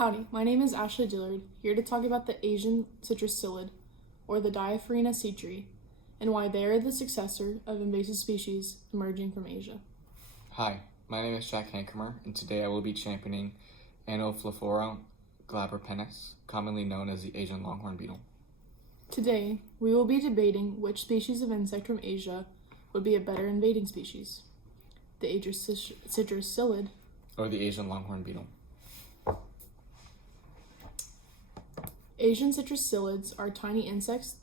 Howdy, my name is Ashley Dillard, here to talk about the Asian citrus psyllid, or the Diaphragma sea tree, and why they are the successor of invasive species emerging from Asia. Hi, my name is Jack Hankemer, and today I will be championing Anoplophora glaberpennis, commonly known as the Asian longhorn beetle. Today, we will be debating which species of insect from Asia would be a better invading species, the Asian citrus psyllid, or the Asian longhorn beetle. Asian citrus psyllids are tiny insects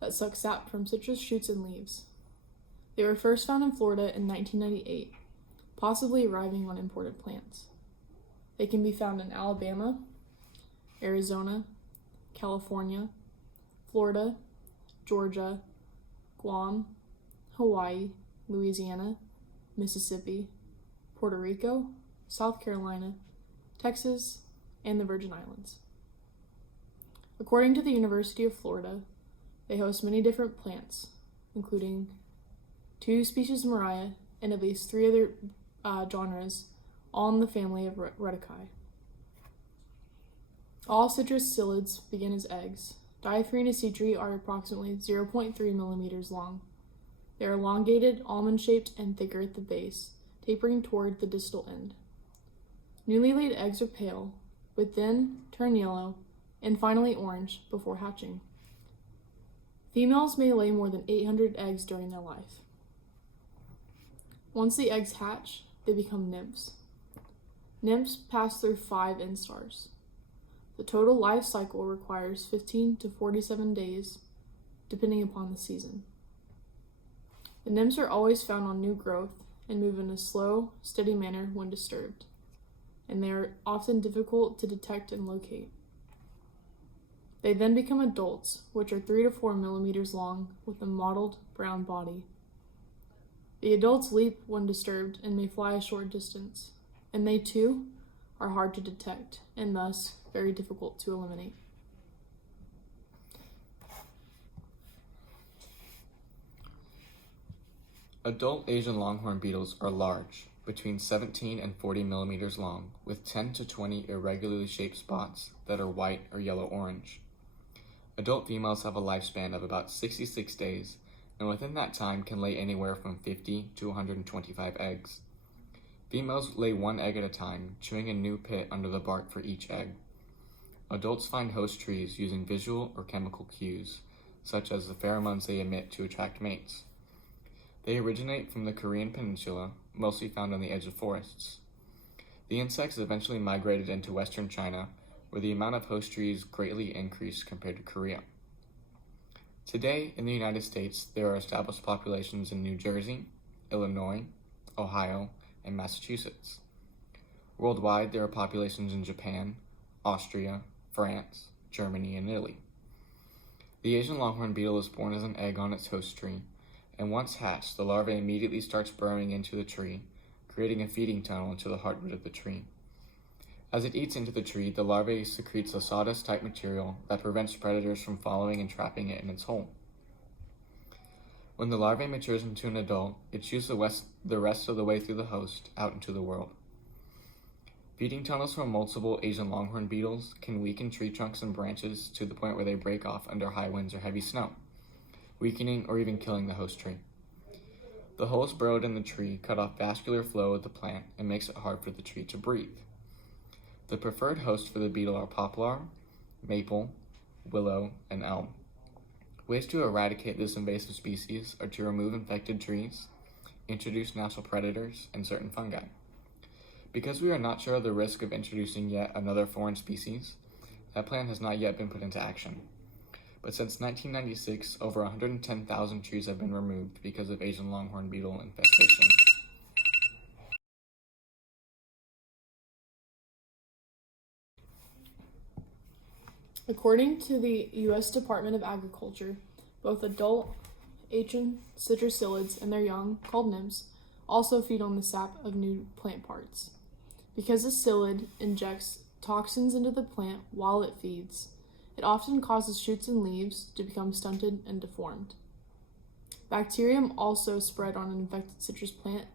that suck sap from citrus shoots and leaves. They were first found in Florida in 1998, possibly arriving on imported plants. They can be found in Alabama, Arizona, California, Florida, Georgia, Guam, Hawaii, Louisiana, Mississippi, Puerto Rico, South Carolina, Texas, and the Virgin Islands. According to the University of Florida, they host many different plants, including 2 species of Mariah and at least 3 other genres, all in the family of Reticae. All citrus psyllids begin as eggs. Diaphragma sea tree are approximately 0.3 millimeters long. They are elongated, almond-shaped, and thicker at the base, tapering toward the distal end. Newly laid eggs are pale, but then turn yellow, and finally orange before hatching. Females may lay more than 800 eggs during their life. Once the eggs hatch, they become nymphs. Nymphs pass through 5 instars. The total life cycle requires 15 to 47 days, depending upon the season. The nymphs are always found on new growth and move in a slow, steady manner when disturbed, and they are often difficult to detect and locate. They then become adults, which are 3 to 4 millimeters long with a mottled brown body. The adults leap when disturbed and may fly a short distance, and they too are hard to detect and thus very difficult to eliminate. Adult Asian longhorn beetles are large, between 17 and 40 millimeters long, with 10 to 20 irregularly shaped spots that are white or yellow-orange. Adult females have a lifespan of about 66 days, and within that time can lay anywhere from 50 to 125 eggs. Females lay 1 egg at a time, chewing a new pit under the bark for each egg. Adults find host trees using visual or chemical cues, such as the pheromones they emit to attract mates. They originate from the Korean peninsula, mostly found on the edge of forests. The insects eventually migrated into western China, where the amount of host trees greatly increased compared to Korea. Today, in the United States, there are established populations in New Jersey, Illinois, Ohio, and Massachusetts. Worldwide, there are populations in Japan, Austria, France, Germany, and Italy. The Asian longhorn beetle is born as an egg on its host tree, and once hatched, the larvae immediately starts burrowing into the tree, creating a feeding tunnel into the heartwood of the tree. As it eats into the tree, the larvae secretes a sawdust-type material that prevents predators from following and trapping it in its hole. When the larvae matures into an adult, it chews the rest of the way through the host out into the world. Feeding tunnels from multiple Asian longhorn beetles can weaken tree trunks and branches to the point where they break off under high winds or heavy snow, weakening or even killing the host tree. The holes burrowed in the tree cut off vascular flow of the plant and makes it hard for the tree to breathe. The preferred hosts for the beetle are poplar, maple, willow, and elm. Ways to eradicate this invasive species are to remove infected trees, introduce natural predators, and certain fungi. Because we are not sure of the risk of introducing yet another foreign species, that plan has not yet been put into action. But since 1996, over 110,000 trees have been removed because of Asian longhorn beetle infestation. According to the U.S. Department of Agriculture, both adult Asian citrus psyllids and their young, called nymphs, also feed on the sap of new plant parts. Because the psyllid injects toxins into the plant while it feeds, it often causes shoots and leaves to become stunted and deformed. Bacterium also spread on an infected citrus plant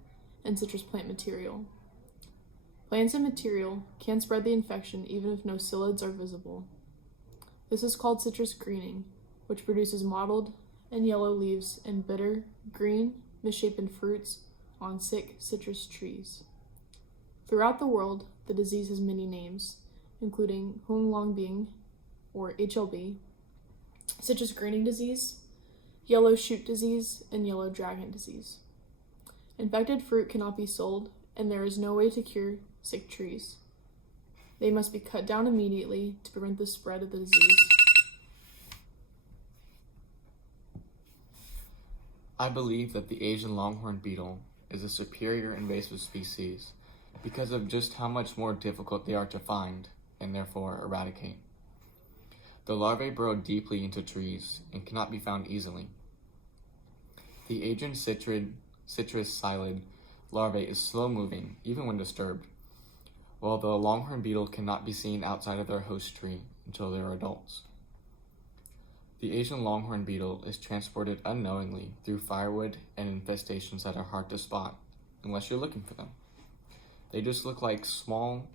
and citrus plant material. Plants and material can spread the infection even if no psyllids are visible. This is called citrus greening, which produces mottled and yellow leaves and bitter, green, misshapen fruits on sick citrus trees. Throughout the world, the disease has many names, including Hunlongbing, or HLB, citrus greening disease, yellow shoot disease, and yellow dragon disease. Infected fruit cannot be sold, and there is no way to cure sick trees. They must be cut down immediately to prevent the spread of the disease. I believe that the Asian longhorned beetle is a superior invasive species because of just how much more difficult they are to find and therefore eradicate. The larvae burrow deeply into trees and cannot be found easily. The Asian citrus Psyllid larvae is slow-moving even when disturbed, while the longhorn beetle cannot be seen outside of their host tree until they are adults. The Asian longhorn beetle is transported unknowingly through firewood and infestations that are hard to spot unless you're looking for them. They just look like small,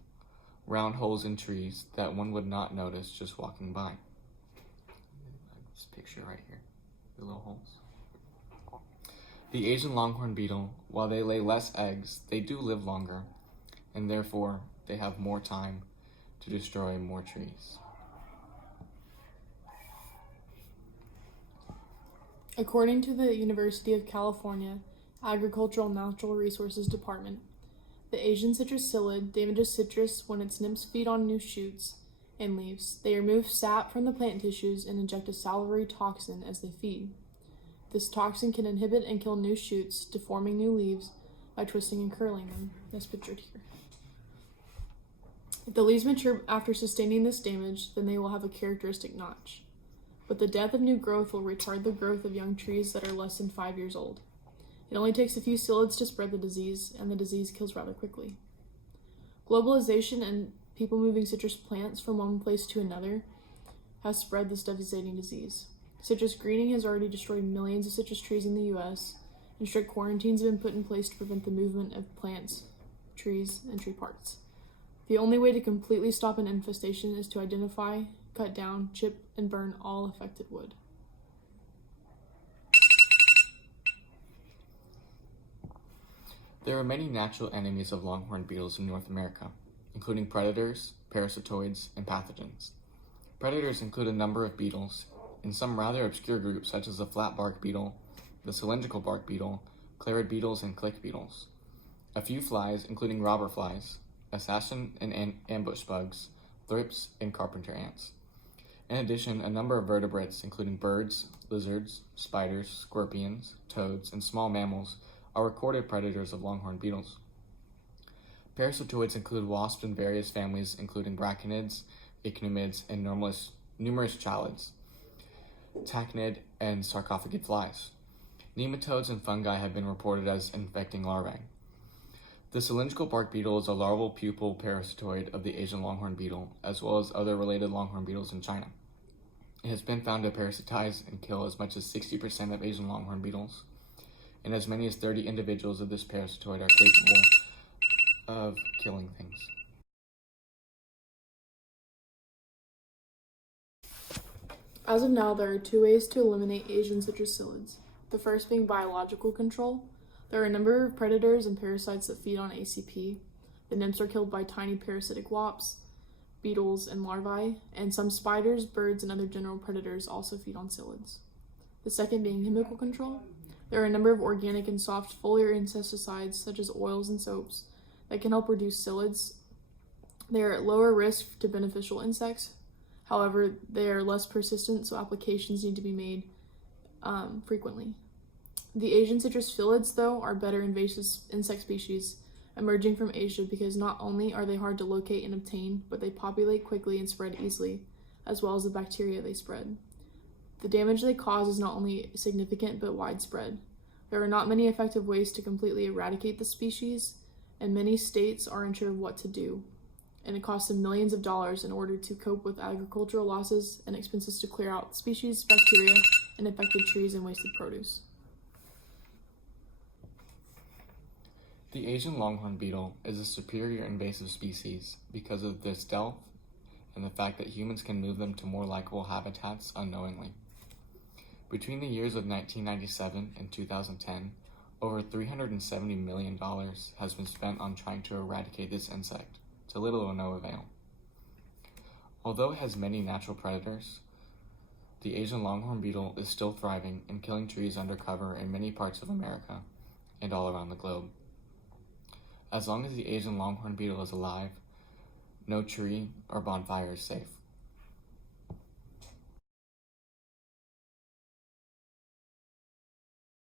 round holes in trees that one would not notice just walking by. This picture right here, the little holes. The Asian longhorn beetle, while they lay less eggs, they do live longer, and therefore they have more time to destroy more trees. According to the University of California Agricultural Natural Resources Department, the Asian citrus psyllid damages citrus when its nymphs feed on new shoots and leaves. They remove sap from the plant tissues and inject a salivary toxin as they feed. This toxin can inhibit and kill new shoots, deforming new leaves by twisting and curling them, as pictured here. If the leaves mature after sustaining this damage, then they will have a characteristic notch. But the death of new growth will retard the growth of young trees that are less than 5 years old. It only takes a few psyllids to spread the disease, and the disease kills rather quickly. Globalization and people moving citrus plants from one place to another has spread this devastating disease. Citrus greening has already destroyed millions of citrus trees in the U.S., and strict quarantines have been put in place to prevent the movement of plants, trees, and tree parts. The only way to completely stop an infestation is to identify, cut down, chip, and burn all affected wood. There are many natural enemies of longhorn beetles in North America, including predators, parasitoids, and pathogens. Predators include a number of beetles, and some rather obscure groups such as the flat-bark beetle, the cylindrical bark beetle, clarid beetles, and click beetles. A few flies, including robber flies, assassin and ambush bugs, thrips, and carpenter ants. In addition, a number of vertebrates, including birds, lizards, spiders, scorpions, toads, and small mammals, are recorded predators of longhorn beetles. Parasitoids include wasps in various families, including brachynids, ichneumonids, and numerous chalids, tachinid, and sarcophagid flies. Nematodes and fungi have been reported as infecting larvae. The cylindrical bark beetle is a larval pupal parasitoid of the Asian longhorn beetle, as well as other related longhorn beetles in China. It has been found to parasitize and kill as much as 60% of Asian longhorn beetles, and as many as 30 individuals of this parasitoid are capable of killing things. As of now, there are 2 ways to eliminate Asian citrus psyllids. The first being biological control. There are a number of predators and parasites that feed on ACP. The nymphs are killed by tiny parasitic wasps, beetles, and larvae, and some spiders, birds, and other general predators also feed on psyllids. The second being chemical control. There are a number of organic and soft foliar insecticides, such as oils and soaps, that can help reduce psyllids. They are at lower risk to beneficial insects. However, they are less persistent, so applications need to be made frequently. The Asian citrus psyllids, though, are better invasive insect species emerging from Asia because not only are they hard to locate and obtain, but they populate quickly and spread easily, as well as the bacteria they spread. The damage they cause is not only significant but widespread. There are not many effective ways to completely eradicate the species, and many states are unsure of what to do, and it costs them millions of dollars in order to cope with agricultural losses and expenses to clear out species, bacteria, and infected trees and wasted produce. The Asian longhorn beetle is a superior invasive species because of their stealth and the fact that humans can move them to more likable habitats unknowingly. Between the years of 1997 and 2010, over $370 million has been spent on trying to eradicate this insect, to little or no avail. Although it has many natural predators, the Asian longhorn beetle is still thriving and killing trees under cover in many parts of America and all around the globe. As long as the Asian longhorn beetle is alive, no tree or bonfire is safe.